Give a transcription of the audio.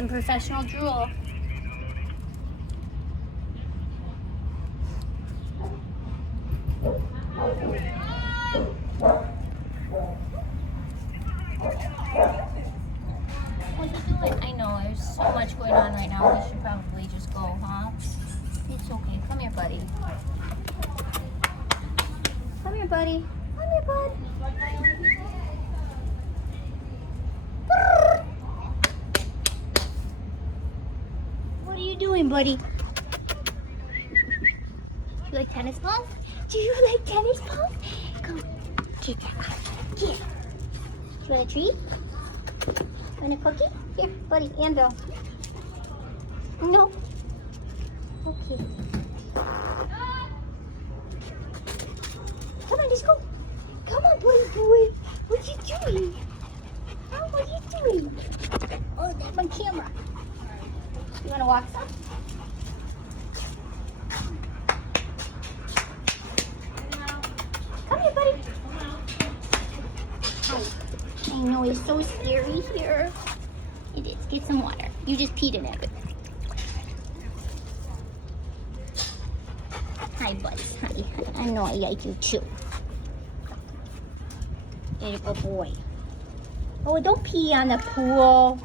some professional drool. What are you doing? I know, there's so much going on right now. We should probably just go, huh? It's okay. Come here, buddy. Come here, buddy. Come here, bud. What are you doing, buddy? You like tennis balls? Do you like tennis balls? Come, get that. Get. Do you want a treat? Want a cookie? Here, buddy, Anvil. No. Okay. Come on, let's go. Come on, buddy boy. What you doing? Oh, what are you doing? Oh, that's on camera. You want to walk some? Come here, buddy. Hi. I know, it's so scary here. It is. Get some water. You just peed in it. Hi, buddy. Hi. I know I like you too. You're a good boy. Oh, don't pee on the pool.